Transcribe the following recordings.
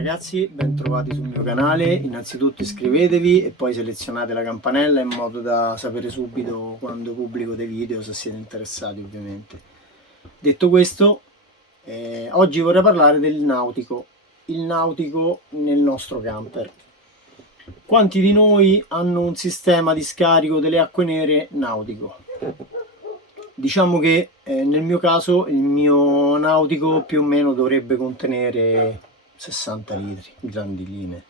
Ragazzi, bentrovati sul mio canale. Innanzitutto iscrivetevi e poi selezionate la campanella in modo da sapere subito quando pubblico dei video, se siete interessati ovviamente. Detto questo, oggi vorrei parlare del nautico, il nautico nel nostro camper. Quanti di noi hanno un sistema di scarico delle acque nere nautico? Diciamo che nel mio caso il mio nautico più o meno dovrebbe contenere 60 litri, grandi linee.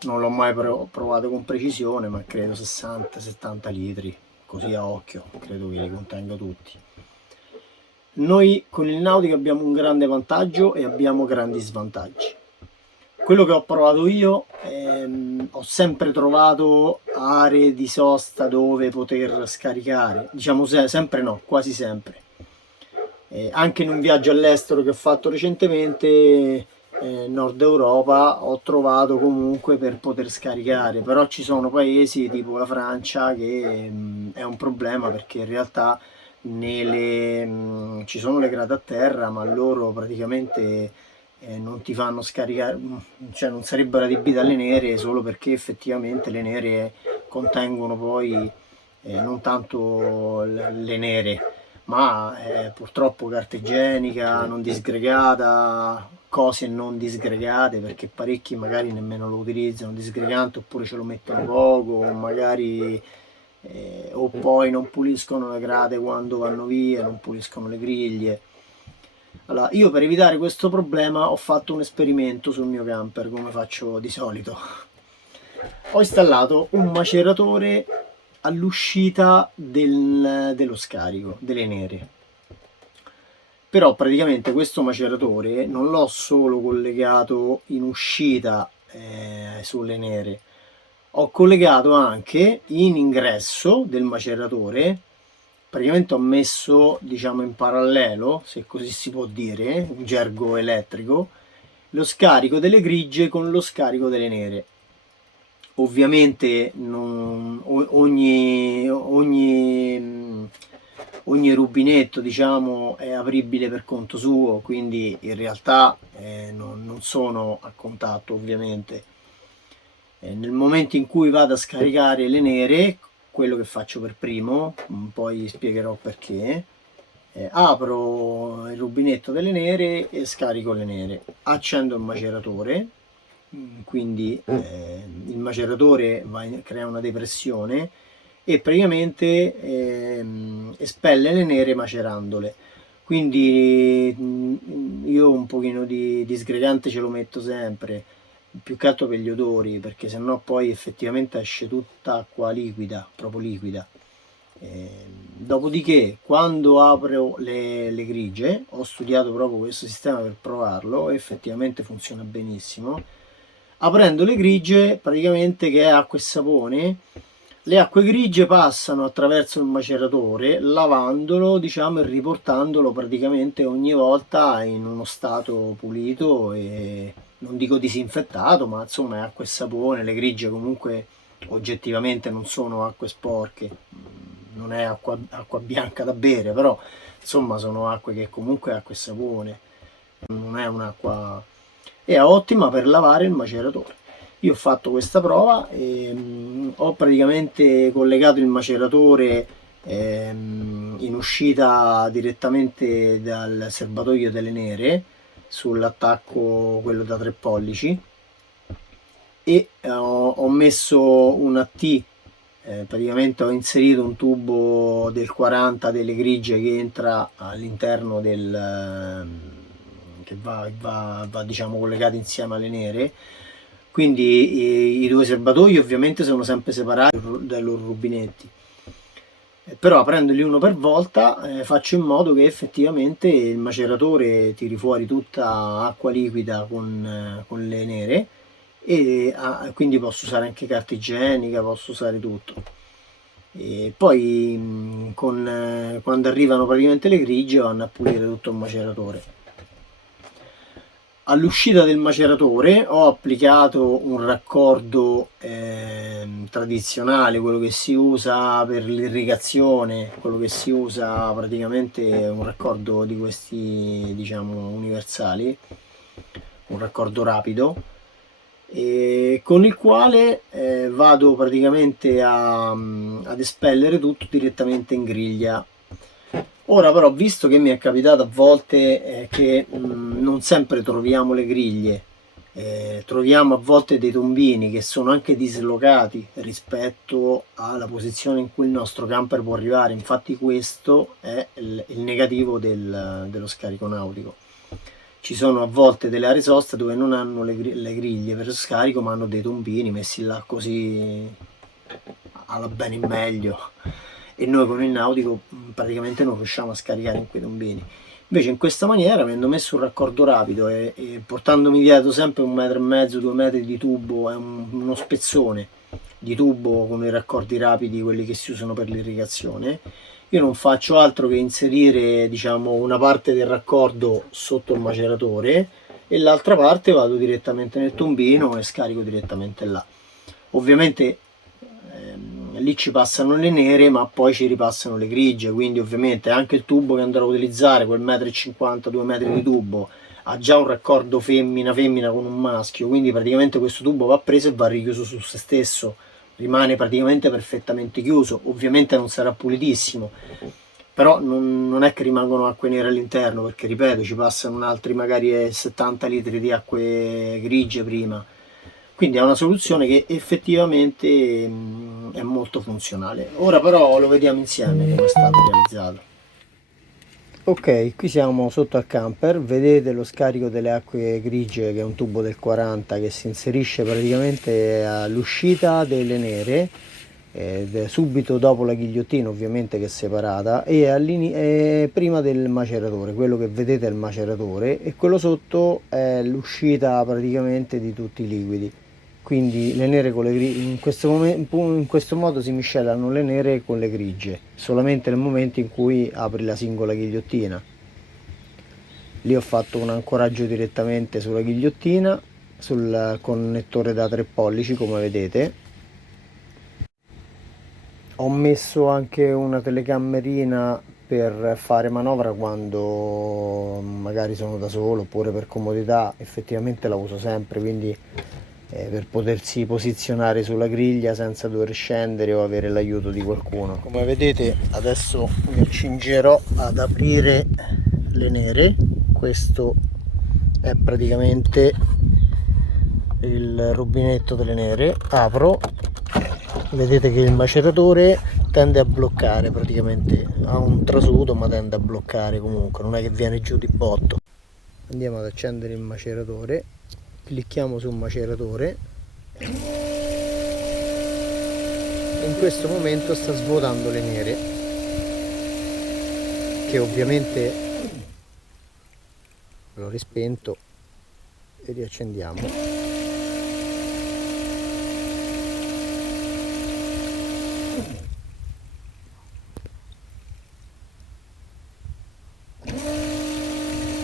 Non l'ho mai provato con precisione, ma credo 60-70 litri, così a occhio, credo che li contenga tutti. Noi con il nautico abbiamo un grande vantaggio e abbiamo grandi svantaggi. Quello che ho provato io, ho sempre trovato aree di sosta dove poter scaricare, diciamo sempre no, quasi sempre. Anche in un viaggio all'estero che ho fatto recentemente, Nord Europa, ho trovato comunque per poter scaricare, però ci sono paesi tipo la Francia che è un problema, perché in realtà ci sono le grate a terra, ma loro praticamente non ti fanno scaricare, cioè non sarebbero adibite alle nere, solo perché effettivamente le nere contengono poi non tanto le nere, ma purtroppo carta igienica non disgregata, cose non disgregate, perché parecchi magari nemmeno lo utilizzano disgregante, oppure ce lo mettono poco, o magari o poi non puliscono le grate quando vanno via, non puliscono le griglie. Allora, io per evitare questo problema ho fatto un esperimento sul mio camper, come faccio di solito. Ho installato un maceratore all'uscita dello scarico delle nere. Però praticamente questo maceratore non l'ho solo collegato in uscita sulle nere, ho collegato anche in ingresso del maceratore. Praticamente ho messo, diciamo, in parallelo, se così si può dire, in gergo elettrico, lo scarico delle grigie con lo scarico delle nere. Ovviamente ogni rubinetto, diciamo, è apribile per conto suo, quindi in realtà non sono a contatto, ovviamente. Nel momento in cui vado a scaricare le nere, quello che faccio per primo, poi spiegherò perché, apro il rubinetto delle nere e scarico le nere, accendo il maceratore, quindi il maceratore crea una depressione e praticamente espelle le nere macerandole. Quindi io un pochino di disgregante ce lo metto sempre, più che altro per gli odori, perché sennò poi effettivamente esce tutta acqua liquida, proprio liquida. Dopodiché, quando apro le grigie, ho studiato proprio questo sistema per provarlo, effettivamente funziona benissimo. Aprendo le grigie, praticamente, che è acqua e sapone, le acque grigie passano attraverso il maceratore, lavandolo, diciamo, e riportandolo praticamente ogni volta in uno stato pulito e non dico disinfettato, ma insomma è acqua e sapone. Le grigie comunque oggettivamente non sono acque sporche, non è acqua bianca da bere, però insomma sono acque che comunque è acqua e sapone, non è un'acqua, è ottima per lavare il maceratore. Io ho fatto questa prova e ho praticamente collegato il maceratore in uscita direttamente dal serbatoio delle nere sull'attacco, quello da 3 pollici, e ho messo un AT, praticamente ho inserito un tubo del 40 delle grigie che entra all'interno che va diciamo collegato insieme alle nere. Quindi i due serbatoi ovviamente sono sempre separati dai loro rubinetti, però aprendoli uno per volta faccio in modo che effettivamente il maceratore tiri fuori tutta acqua liquida con le nere, e quindi posso usare anche carta igienica, posso usare tutto. E poi quando arrivano praticamente le grigie vanno a pulire tutto il maceratore. All'uscita del maceratore ho applicato un raccordo tradizionale, quello che si usa per l'irrigazione, quello che si usa praticamente è un raccordo di questi, diciamo, universali, un raccordo rapido, e con il quale vado praticamente ad espellere tutto direttamente in griglia. Ora però, visto che mi è capitato a volte che non sempre troviamo le griglie, troviamo a volte dei tombini che sono anche dislocati rispetto alla posizione in cui il nostro camper può arrivare. Infatti questo è il negativo dello scarico nautico. Ci sono a volte delle aree sosta dove non hanno le griglie per scarico, ma hanno dei tombini messi là così alla bene in meglio, e noi con il nautico praticamente non riusciamo a scaricare in quei tombini. Invece in questa maniera, avendo messo un raccordo rapido e portandomi dietro sempre 1,5 metri, 2 metri di tubo, è uno spezzone di tubo con i raccordi rapidi, quelli che si usano per l'irrigazione, io non faccio altro che inserire, diciamo, una parte del raccordo sotto il maceratore e l'altra parte vado direttamente nel tombino e scarico direttamente là. Ovviamente lì ci passano le nere, ma poi ci ripassano le grigie, quindi ovviamente anche il tubo che andrò a utilizzare, quel 1,50 m, 2 metri di tubo, ha già un raccordo femmina con un maschio, quindi praticamente questo tubo va preso e va richiuso su se stesso, rimane praticamente perfettamente chiuso. Ovviamente non sarà pulitissimo, però non è che rimangono acque nere all'interno, perché ripeto, ci passano altri magari 70 litri di acque grigie prima. Quindi è una soluzione che effettivamente è molto funzionale. Ora però lo vediamo insieme come è stato realizzato. Ok, qui siamo sotto al camper, vedete lo scarico delle acque grigie, che è un tubo del 40 che si inserisce praticamente all'uscita delle nere, subito dopo la ghigliottina ovviamente, che è separata, e prima del maceratore. Quello che vedete è il maceratore e quello sotto è l'uscita praticamente di tutti i liquidi. Quindi le nere con le grigie, in questo modo si miscelano le nere con le grigie solamente nel momento in cui apri la singola ghigliottina. Lì ho fatto un ancoraggio direttamente sulla ghigliottina, sul connettore da 3 pollici, come vedete. Ho messo anche una telecamerina per fare manovra quando magari sono da solo, oppure per comodità. Effettivamente la uso sempre, quindi per potersi posizionare sulla griglia senza dover scendere o avere l'aiuto di qualcuno. Come vedete adesso mi accingerò ad aprire le nere. Questo è praticamente il rubinetto delle nere. Apro, vedete che il maceratore tende a bloccare, praticamente ha un trasudo ma tende a bloccare comunque, non è che viene giù di botto. Andiamo ad accendere il maceratore, clicchiamo sul maceratore e in questo momento sta svuotando le nere, che ovviamente l'ho rispento e riaccendiamo.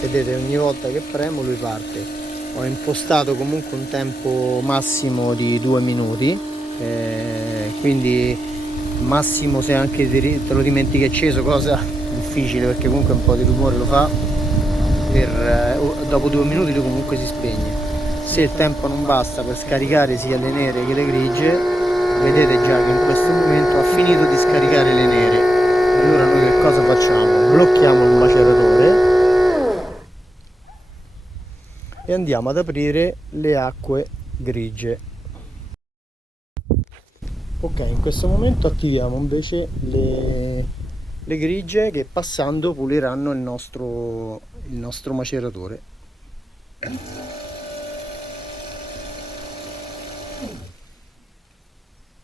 Vedete, ogni volta che premo lui parte. Ho impostato comunque un tempo massimo di 2 minuti, quindi massimo, se anche te lo dimentichi acceso, cosa difficile perché comunque un po' di rumore lo fa, dopo 2 minuti lui comunque si spegne. Se il tempo non basta per scaricare sia le nere che le grigie, vedete già che in questo momento ha finito di scaricare le nere. Allora noi che cosa facciamo? Blocchiamo il maceratore e andiamo ad aprire le acque grigie. Ok, in questo momento attiviamo invece le grigie, che passando puliranno il nostro maceratore.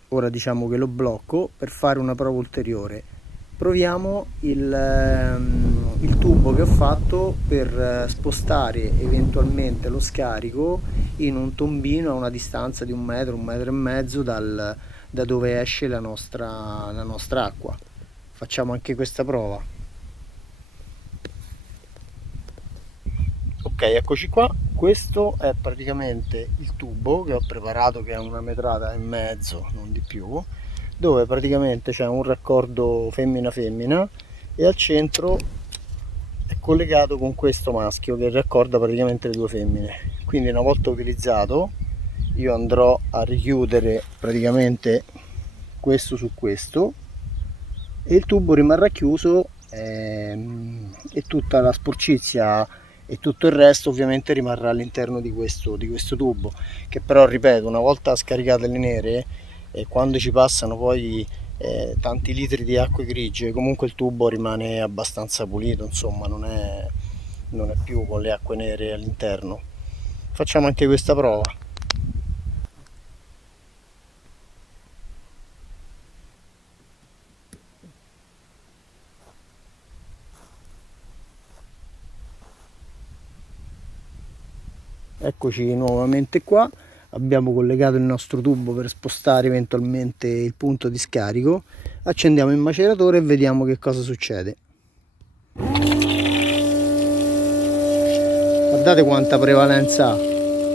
Ora diciamo che lo blocco per fare una prova ulteriore. Proviamo il tubo che ho fatto per spostare eventualmente lo scarico in un tombino a una distanza di 1 metro, 1,5 metri da dove esce la nostra acqua. Facciamo anche questa prova. Ok, eccoci qua. Questo è praticamente il tubo che ho preparato, che è 1,5 metri, non di più, dove praticamente c'è un raccordo femmina e al centro collegato con questo maschio che raccorda praticamente le due femmine. Quindi una volta utilizzato io andrò a richiudere praticamente questo su questo e il tubo rimarrà chiuso, e tutta la sporcizia e tutto il resto ovviamente rimarrà all'interno di questo tubo, che però ripeto, una volta scaricate le nere, quando ci passano poi tanti litri di acque grigie, comunque il tubo rimane abbastanza pulito, insomma non è più con le acque nere all'interno. Facciamo anche questa prova. Eccoci nuovamente qua, abbiamo collegato il nostro tubo per spostare eventualmente il punto di scarico, accendiamo il maceratore e vediamo che cosa succede. Guardate quanta prevalenza ha.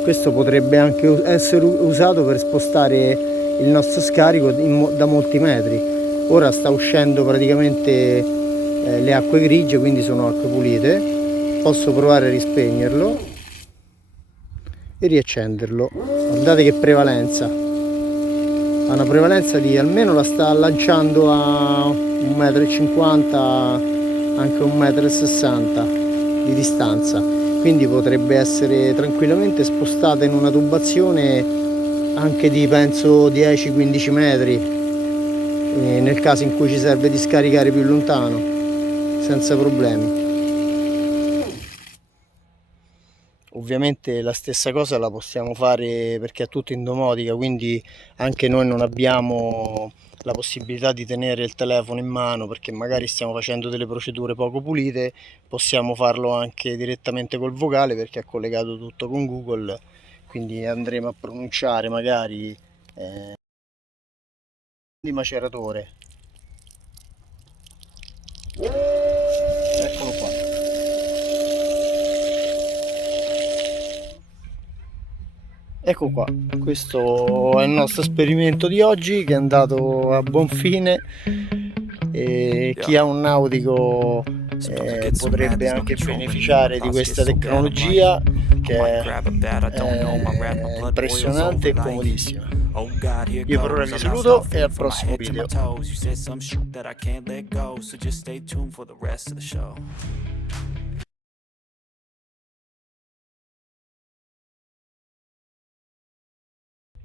Questo potrebbe anche essere usato per spostare il nostro scarico da molti metri. Ora sta uscendo praticamente le acque grigie, quindi sono acque pulite. Posso provare a rispegnerlo e riaccenderlo. Guardate che prevalenza, ha una prevalenza di almeno la sta lanciando a 1,50 m, anche 1,60 m di distanza, quindi potrebbe essere tranquillamente spostata in una tubazione anche di penso 10-15 metri, nel caso in cui ci serve di scaricare più lontano senza problemi. Ovviamente la stessa cosa la possiamo fare perché è tutto in domotica, quindi anche noi non abbiamo la possibilità di tenere il telefono in mano perché magari stiamo facendo delle procedure poco pulite. Possiamo farlo anche direttamente col vocale perché è collegato tutto con Google, quindi andremo a pronunciare magari di maceratore. Eccolo qua. Ecco qua, questo è il nostro esperimento di oggi che è andato a buon fine, e chi ha un nautico potrebbe anche beneficiare di questa tecnologia che è impressionante e comodissima. Io per ora vi saluto e al prossimo video.